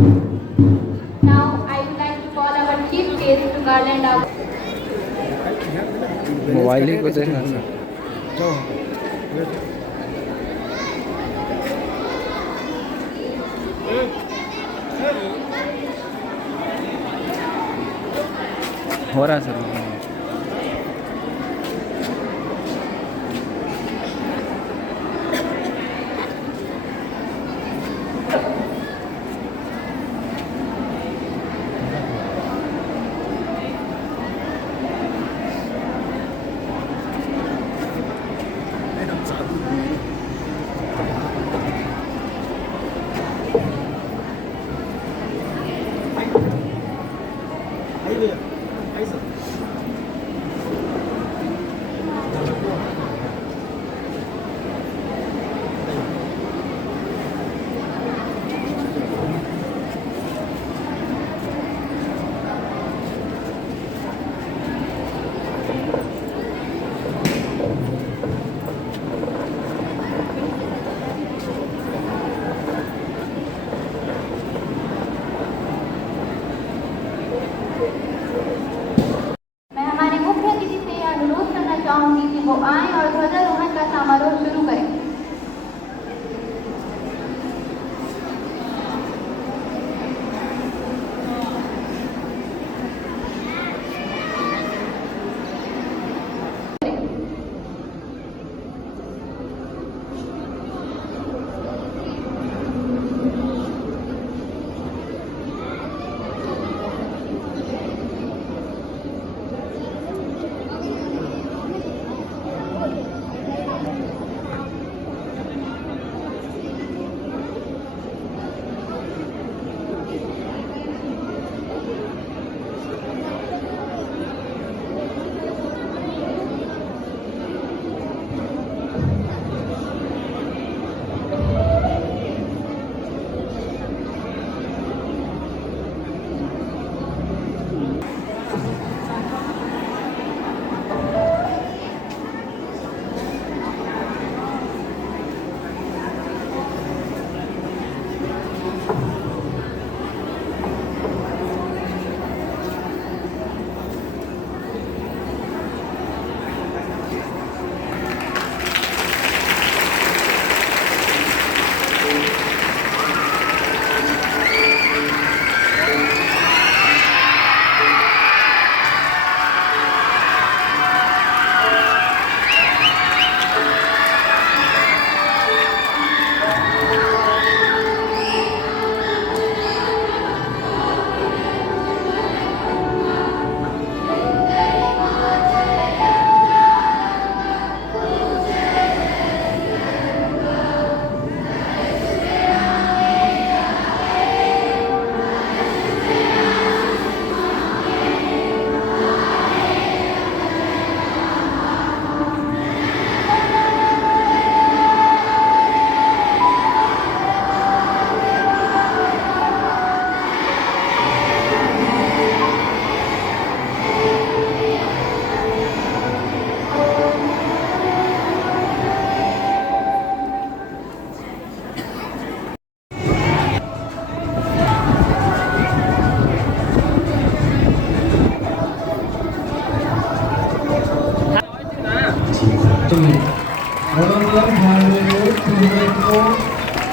Now I would like to call our chief guest to garland our mobile ही को देखना sir. हो रहा है सर। मैं हमारे मुख्य अतिथि से यह अनुरोध करना चाहूंगी कि वो आए और ध्वजारोहण का समारोह शुरू करें।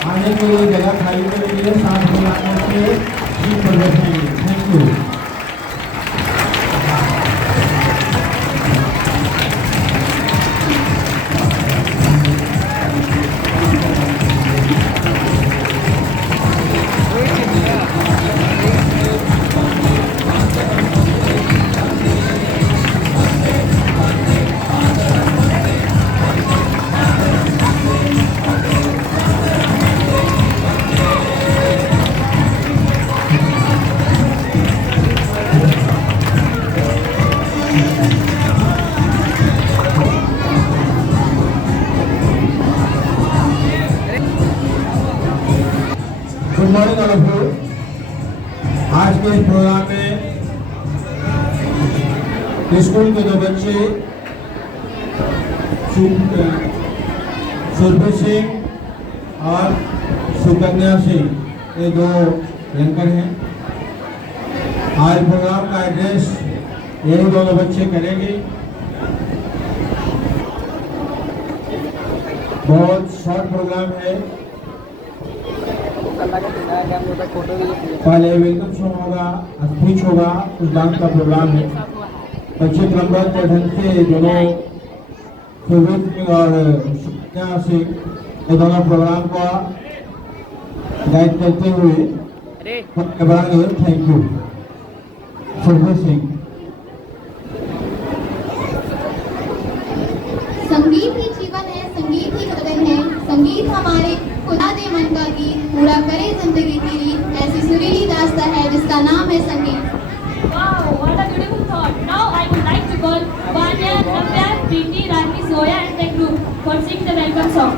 आने के लिए जगह खाली करेंगे 7 मिनट से ठीक प्रदर्शन। Thank you. Good morning all of you. आज के इस प्रोग्राम में स्कूल के 2 बच्चे सुरभि सिंह और सुकन्या सिंह, ये 2 एंकर हैं। आज प्रोग्राम का एड्रेस यही दोनों बच्चे करेंगे। बहुत शॉर्ट प्रोग्राम है। पहले वेलकम सॉन्ग होगा, स्पीच होगा, कुछ डांस का प्रोग्राम है। बच्चे क्रमबद्ध ढंग से दोनों सुरजीत सिंह और सुकन्या सिंह ये दोनों प्रोग्राम का गाइड करते हुए बढ़ाएंगे। Thank you. सुरजीत सिंह। संगीत ही जीवन है, संगीत ही बदन है, संगीत हमारे खुदा दे मन का गीत, पूरा करे जिंदगी की रीत, ऐसी सुरीली दास्ता है जिसका नाम है संगीत। Wow, what a beautiful thought. Now I would like to call Vanya, Navya, Preeti, Rani, Zoya and their group for sing the welcome song.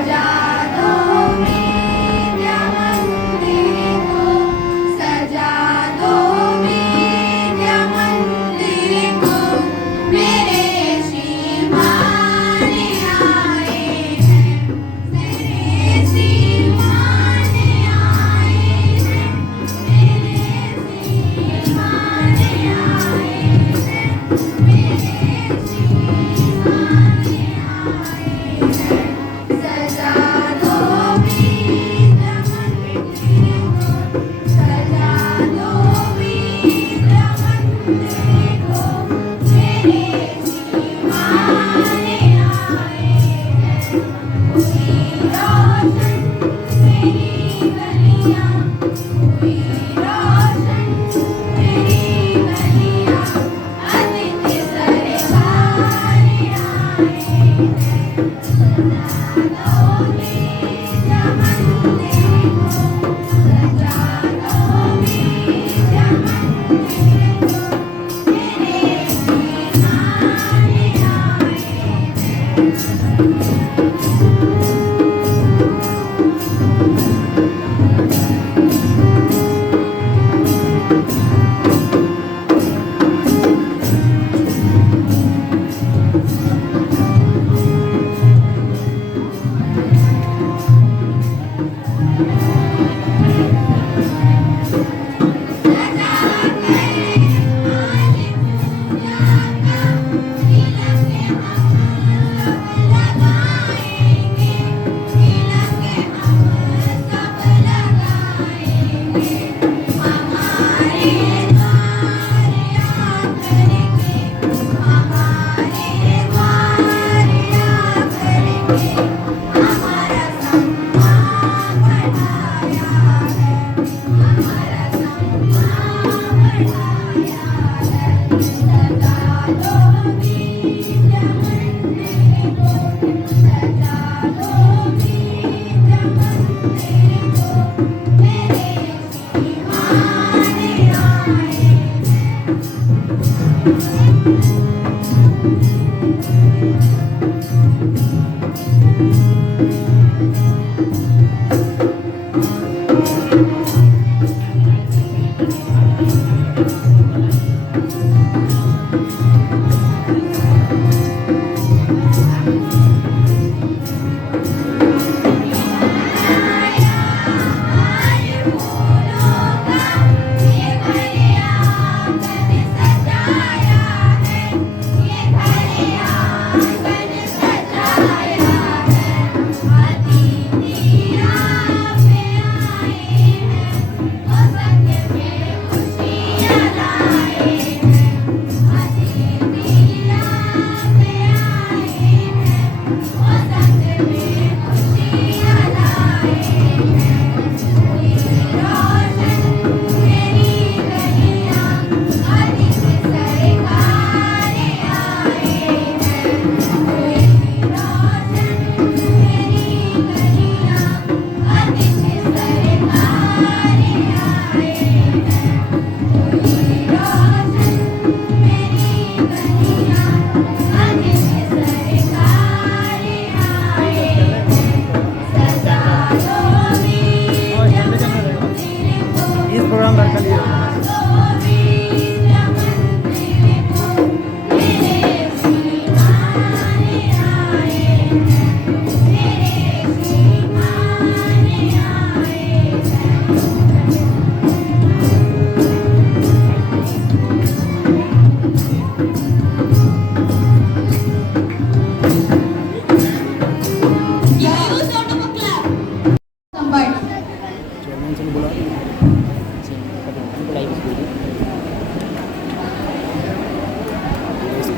सजाया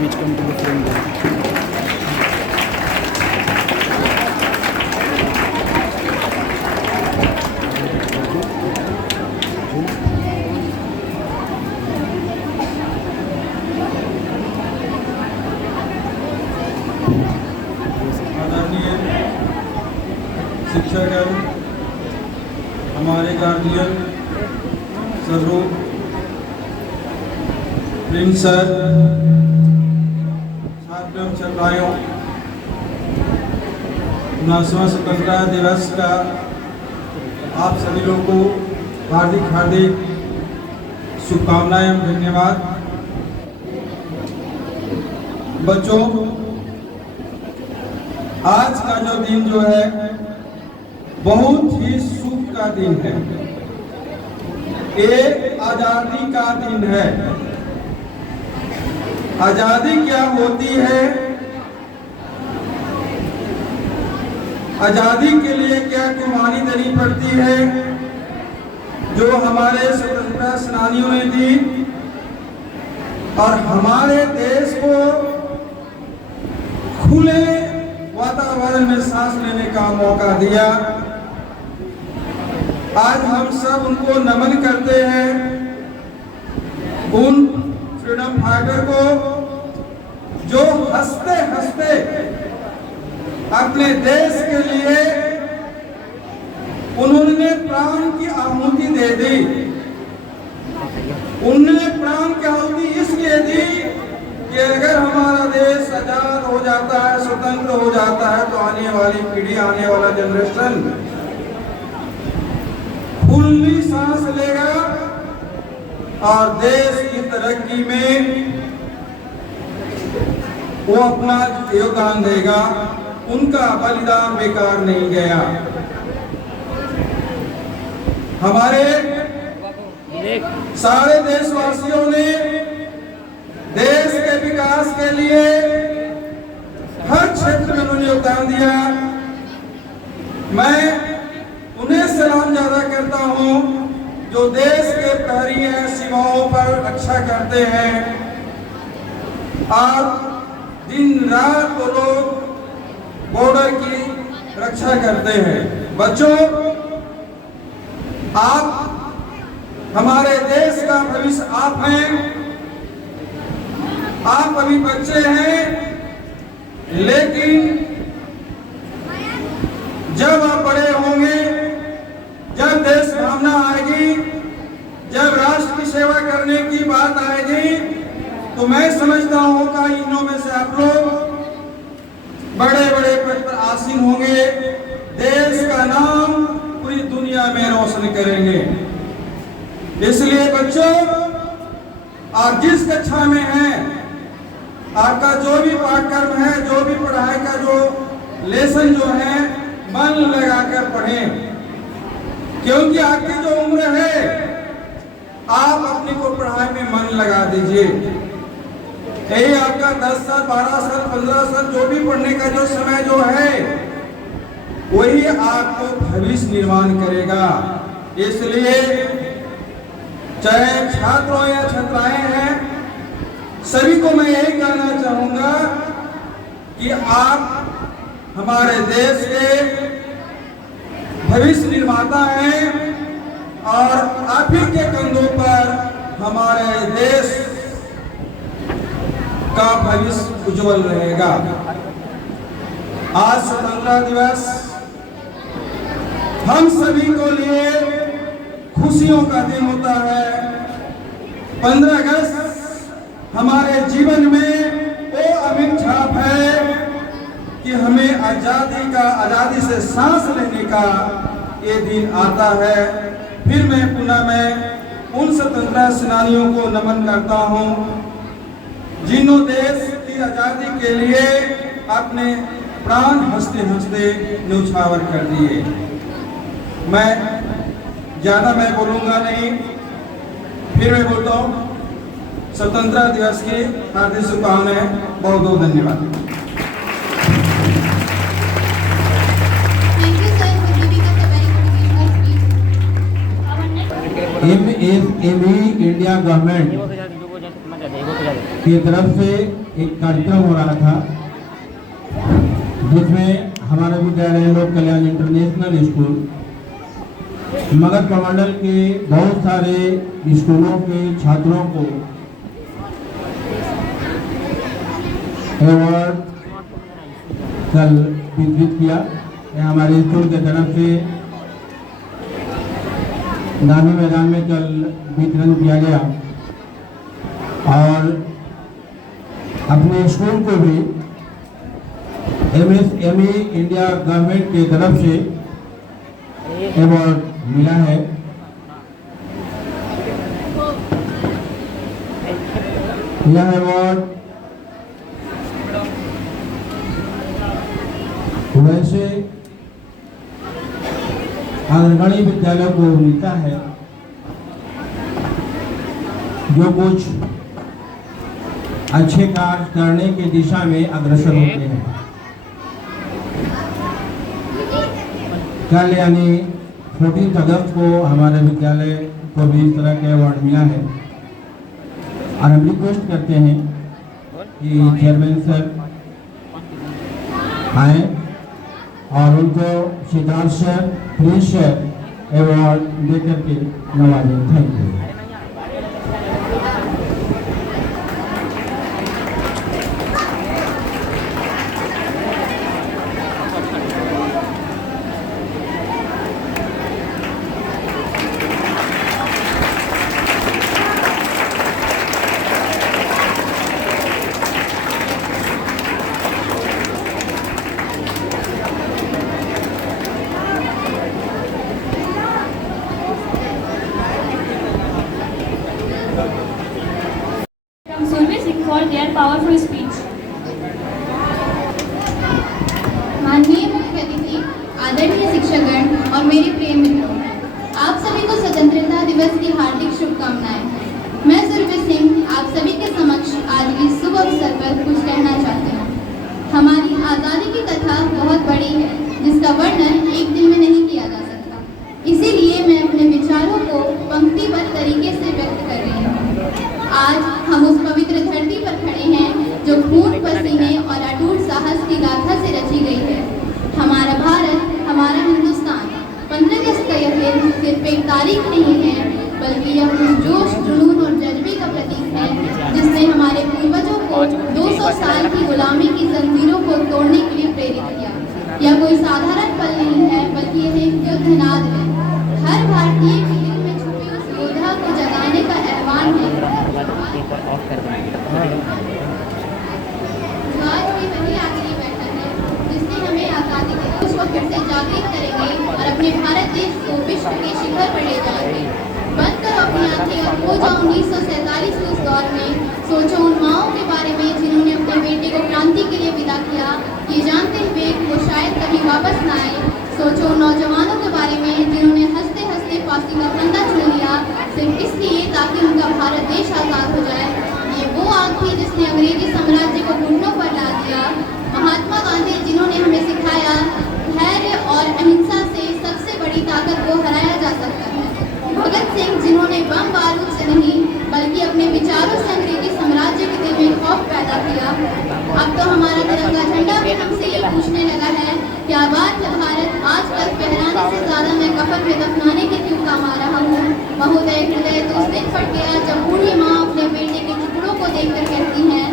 Which come to the frame there. आदरणीय शिक्षकगण, हमारे गार्जियन स्वरूप Prince sir, छात्रों छात्राओं, 19वां स्वतंत्रता दिवस का आप सभी लोगों को हार्दिक हार्दिक शुभकामनाएं, धन्यवाद। बच्चों, आज का जो दिन जो है बहुत ही सुख का दिन है। एक आजादी का दिन है। आजादी क्या होती है, आजादी के लिए क्या कुर्बानी देनी पड़ती है, जो हमारे स्वतंत्रता सेनानियों ने दी और हमारे देश को खुले वातावरण में सांस लेने का मौका दिया। आज हम सब उनको नमन करते हैं, उन फ्रीडम फाइटर को जो हंसते हंसते अपने देश के लिए उन्होंने प्राण की आहुति दे दी। उन्होंने प्राण की आहुति इसलिए दी कि अगर हमारा देश आजाद हो जाता है, स्वतंत्र हो जाता है, तो आने वाली पीढ़ी, आने वाला जनरेशन खुली सांस लेगा और देश की तरक्की में वो अपना योगदान देगा। उनका बलिदान बेकार नहीं गया। हमारे सारे देशवासियों ने देश के विकास के लिए हर क्षेत्र में उन्होंने योगदान दिया। मैं उन्हें सलाम ज्यादा करता हूं जो देश के प्रहरी हैं, सीमाओं पर रक्षा करते हैं और दिन रात वो लोग बॉर्डर की रक्षा करते हैं। बच्चों, आप हमारे देश का भविष्य आप हैं। आप अभी बच्चे हैं, लेकिन जब आप बड़े होंगे, जब देश भावना आएगी, जब राष्ट्र की सेवा करने की बात आएगी, तो मैं समझता हूं कि इनों में से आप लोग बड़े बड़े पद पर आसीन होंगे, देश का नाम पूरी दुनिया में रोशन करेंगे। इसलिए बच्चों, आप जिस कक्षा में हैं, आपका जो भी पाठ्यक्रम है, जो भी पढ़ाई का जो लेसन जो है, मन लगाकर पढ़ें, क्योंकि आपकी जो उम्र है, आप अपनी को पढ़ाई में मन लगा दीजिए। यही आपका 10 साल, 12 साल, 15 साल जो भी पढ़ने का जो समय जो है, वही आपको भविष्य निर्माण करेगा। इसलिए चाहे छात्रों या छात्राएं हैं, सभी को मैं यही कहना चाहूंगा कि आप हमारे देश के भविष्य निर्माता हैं और आप ही के कंधों पर हमारे देश का भविष्य उज्जवल रहेगा। आज स्वतंत्रता दिवस हम सभी को लिए खुशियों का दिन होता है। 15 अगस्त हमारे जीवन में वो अमिट छाप है कि हमें आजादी से सांस लेने का ये दिन आता है। फिर मैं पुनः उन स्वतंत्रता सेनानियों को नमन करता हूँ जिन्हों देश की आजादी के लिए अपने प्राण हंसते हंसते न्यौछावर कर दिए। मैं ज्यादा मैं बोलूंगा नहीं, फिर मैं बोलता हूँ स्वतंत्रता दिवस की हार्दिक शुभकामनाएं। बहुत बहुत धन्यवाद। Thank you, sir, for giving us a very good visual speech. Our next MSME India government वो तो जा की तरफ से एक कार्यक्रम हो रहा था जिसमें हमारा विद्यालय लोक कल्याण इंटरनेशनल स्कूल मगध प्रमंडल के बहुत सारे स्कूलों के छात्रों को अवार्ड कल वितरित किया। यह हमारे स्कूल की तरफ से गांधी मैदान में कल वितरण किया गया और अपने स्कूल को भी MSME इंडिया गवर्नमेंट की तरफ से अवार्ड मिला है। यह अवार्ड वैसे आंगनबाड़ी विद्यालयों को मिलता है जो कुछ अच्छे कार्य करने की दिशा में अग्रसर होते हैं। कल यानी 14 अगस्त को हमारे विद्यालय को भी इस तरह के अवार्ड मिला है और हम रिक्वेस्ट करते हैं कि चेयरमैन सर आए और उनको Siddharth sir, Prince sir award देकर के नवाजें। Thank you. From Survi Singh for their powerful speech. माननीय मुख्य अतिथि, आदरणीय शिक्षकगण और मेरे प्रिय मित्रों, आप सभी को स्वतंत्रता दिवस की हार्दिक शुभकामनाएं। मैं सुरभि सिंह आप सभी के समक्ष आज इस शुभ अवसर पर कुछ कहना चाहती हूँ। हमारी आज़ादी की कथा बहुत बड़ी है जिसका वर्णन एक दिन में नहीं किया जा सकता। इसीलिए मैं अपने विचारों को पंक्तिबद्ध तरीके से व्यक्त कर रही हूँ। आज हम उस पवित्र धरती पर खड़े हैं जो खून, पसीने और अटूट साहस की गाथा से रची गई है। हमारा भारत, हमारा हिंदुस्तान 15 अगस्त का यह दिन सिर्फ एक तारीख नहीं है बल्कि यह उस जोश, जुनून और जज्बे का प्रतीक है जिसने हमारे पूर्वजों को 200 साल की गुलामी की जंजीरों को तोड़ने के लिए प्रेरित किया। यह कोई साधारण पल नहीं है बल्कि यह एक युद्धनाद है। हर भारतीय के दिल में छुपी उस योद्धा को जगाने का आह्वान है। आज की वही आखिरी बैठक है जिसने हमें आज़ादी दी। उसको फिर से जागृत करेंगे और अपने भारत देश को विश्व के शिखर पर ले जाएंगे। बंद करो अपनी आंखें और खो जाओ 1947 के उस दौर में। सोचो उन माओं के बारे में जिन्होंने अपने बेटे को क्रांति के लिए विदा किया, ये जानते हुए कि वो शायद कभी वापस न आए। सोचो उन नौजवानों के बारे में जिन्होंने हंसते हंसते फांसी का फंदा चुन लिया सिर्फ इसलिए ताकि उनका भारत देश आज़ाद हो जाए। ये वो आग थी जिसने अंग्रेजी साम्राज्य को घुटनों पर ला दिया। महात्मा गांधी जिन्होंने हमें सिखाया धैर्य और अहिंसा से सबसे बड़ी ताकत को हराया जा सकता है। भगत सिंह जिन्होंने बम बारूद से नहीं बल्कि अपने विचारों से अंग्रेजी साम्राज्य के दिल में खौफ पैदा किया। अब तो हमारा तिरंगा झंडा भी हमसे ये पूछने लगा है, क्या बात है भारत, आजकल फहराने से ज्यादा मैं कफन में दफनाने के क्यों काम आ रहा हूँ। महोदय, हृदय तो उस दिन फट गया जब बूढ़ी माँ अपने बेटे के टुकड़ों को देखकर कहती है,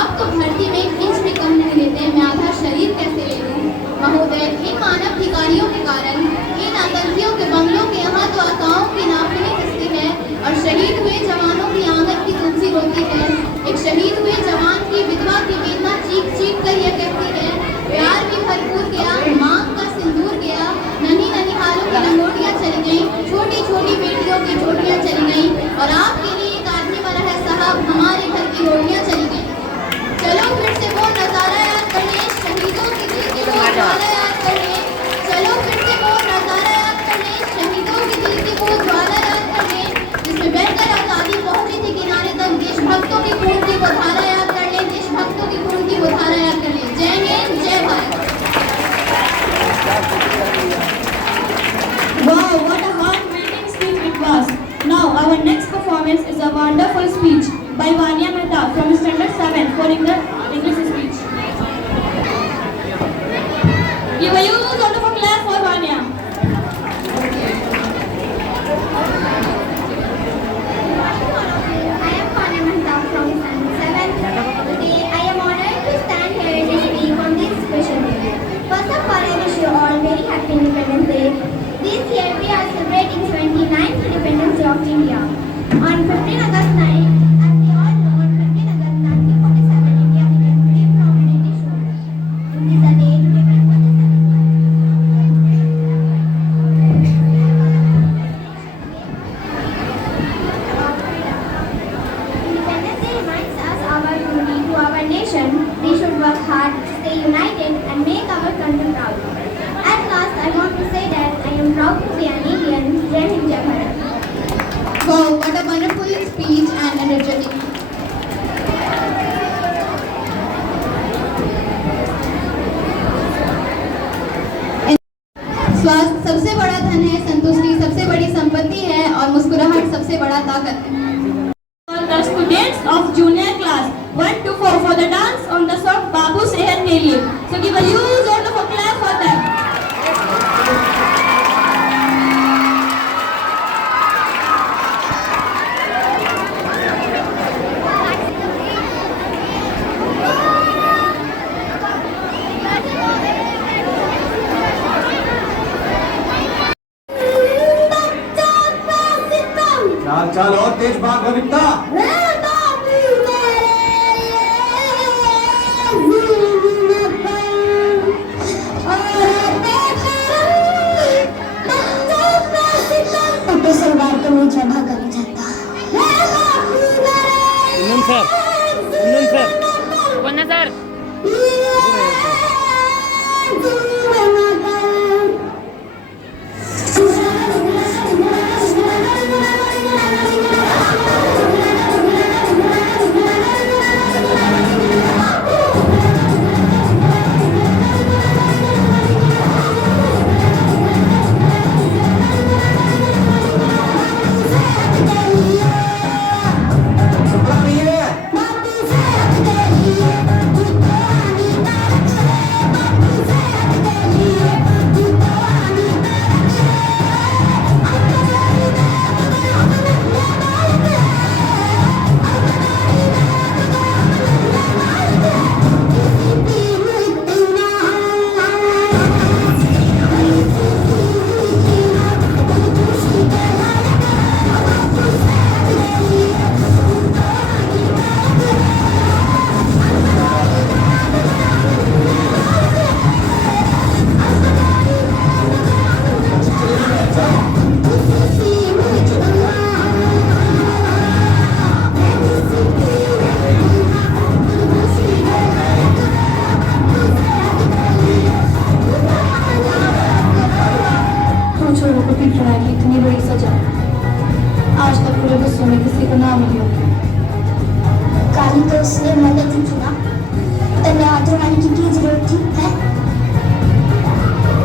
आप तो धरती में एक इंच भी कम नहीं लेते, मैं आधा शरीर कैसे ले लूँ। महोदय, इन मानव भिखारियों के कारण, इन आतंकियों के बंगलों के यहाँ तो आकाओं की नाफिनी हंसती है और शहीद हुए जवानों की आंगन की तुलसी रोती है। एक शहीद हुए जवान की विधवा की वेदना चीख चीख कर यह कहती है, प्यार भी भरपूर गया, मांग का सिंदूर गया, नन्ही नन्ही हालों की लंगोटियाँ चली गई, छोटी छोटी बेटियों की चोटियाँ चली गई और आपके लिए एक आदमी मरा है साहब, हमारे घर की रोटियाँ चली गई। चलो फिर से वो नजारा याद करने, शहीदों की दिल की वो ज्वाला याद करने। चलो फिर से वो नजारा याद करने, शहीदों की दिल की वो ज्वाला याद करने, जिसमें बहकर आजादी पहुंची थी किनारे तक। देशभक्तों की खून की वो धारा याद कर ले, देशभक्तों की खून की वो धारा याद कर ले। जय हिंद, जय Bharat. Wow, what a heart-melting speech it was. Now, our next performance is a wonderful speech by Vanya Mehta from Mr. work hard to stay united and make our country proud. At last, I want to say that I am proud to be an Indian. Jai Hind, Jai Bharat. Wow, what a wonderful speech and energetic. स्वास्थ्य सबसे बड़ा धन है, संतुष्टि सबसे बड़ी संपत्ति है और मुस्कुराहट सबसे बड़ा ताकत है. For the students of junior class 1 to 4 for the dance on the song Babu Sehat ke liye. So give a huge round of applause for them. चाल चाल और तेज भाग बबीता। सलवार तो मुझे भागा नहीं जाता। कौन है सर? इतनी बड़ी सजा आज तक पूरे विश्व में किसी को ना मिली होगी। काली तो उसने मदद ही चुना, धन्यवाद होने की क्या जरूरत थी है?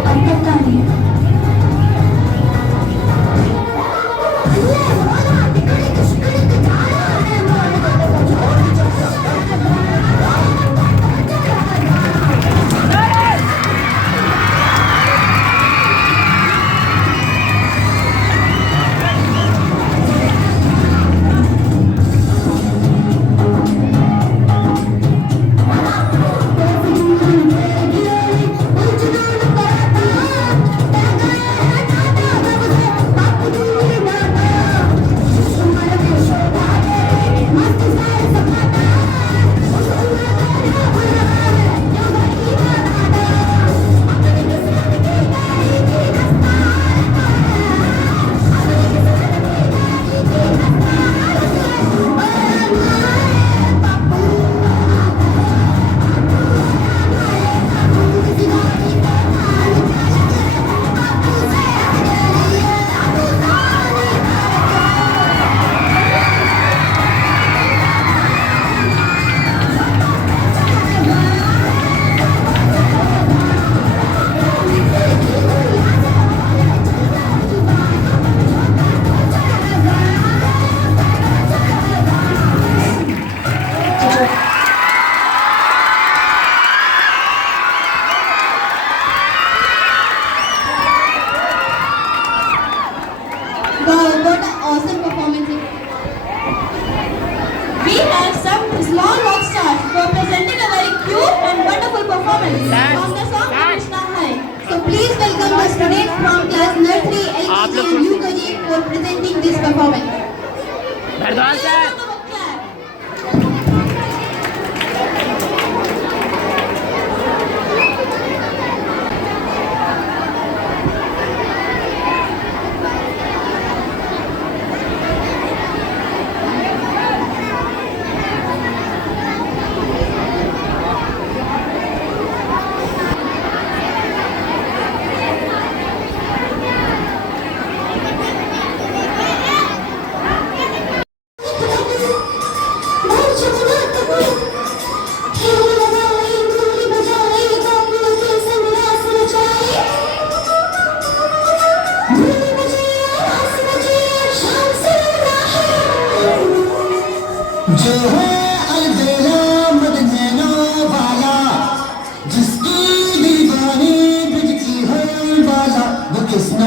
अब पता नहीं। from the song Krishna Hai. So please welcome the students from class nursery, LKG and UKG for presenting this performance. Bharadwaj sir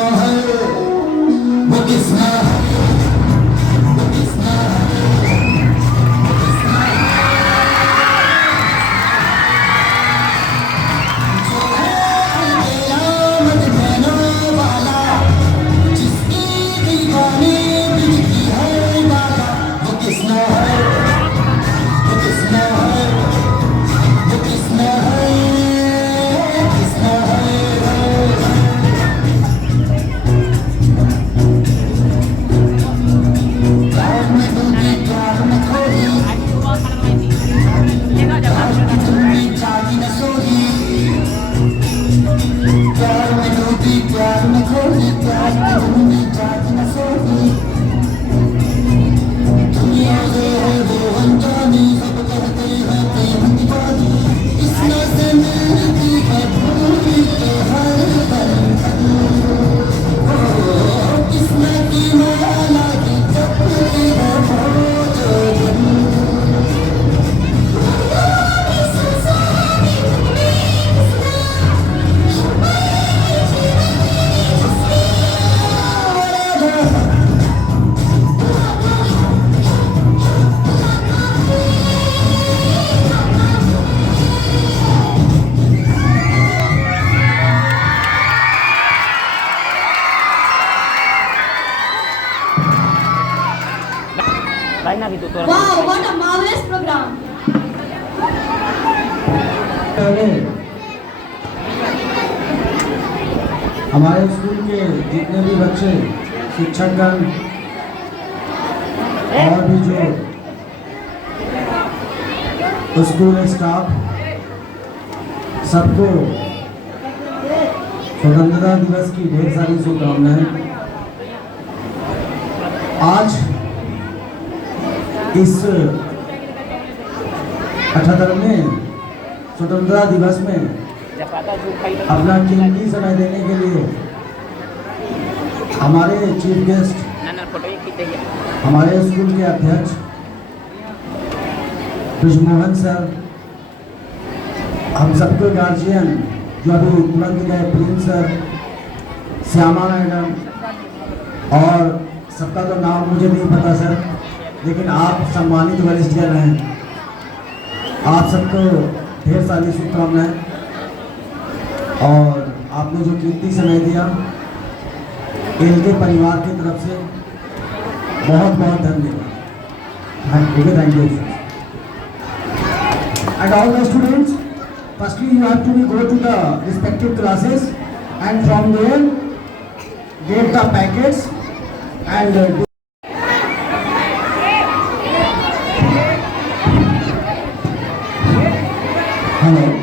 Kisna है, वो किसना है, वो किसना है, वो किसना है। जो है क़यामत देने वाला, जिसकी दीवानी दिल की है माला, वो किसना है, वो किसना है, वो किसना है, किसना है। प्यार में डूबी, प्यार में खोई, प्यार की तुमने जागी न सोई। प्यार में डूबी, प्यार में खोई, प्यार की तुमने जागी न सोई। दुनिया से है वो अनजानी, सब कहते हैं प्रेम दीवानी। इस नज़र मिलती है भूल के हर पल पल। ओ किसने की माला की चपली है वो जो दिल। Lain na dituturuan. Wow, what a marvelous program. पहले हमारे स्कूल के जितने भी बच्चे, शिक्षकगण और भी जो स्कूल स्टाफ, सबको स्वतंत्रता दिवस की ढेर सारी शुभकामनाएं। आज इस 78वें स्वतंत्रता दिवस में अपना कीमती समय देने के लिए हमारे चीफ गेस्ट, हमारे स्कूल के अध्यक्ष ब्रिजमोहन सर, हम सबके गार्जियन जो अभी तुरंत गए, प्रिंस सर, श्यामा मैडम, और सबका तो नाम मुझे नहीं पता सर, लेकिन आप सम्मानित वरिष्ठजन हैं। आप सबको ढेर सारी शुभकामनाएं और आपने जो कीमती समय दिया, इनके परिवार की तरफ से बहुत बहुत धन्यवाद। Thank you. And all the students, firstly you have to go to the respective classes and from there get the packets and hello.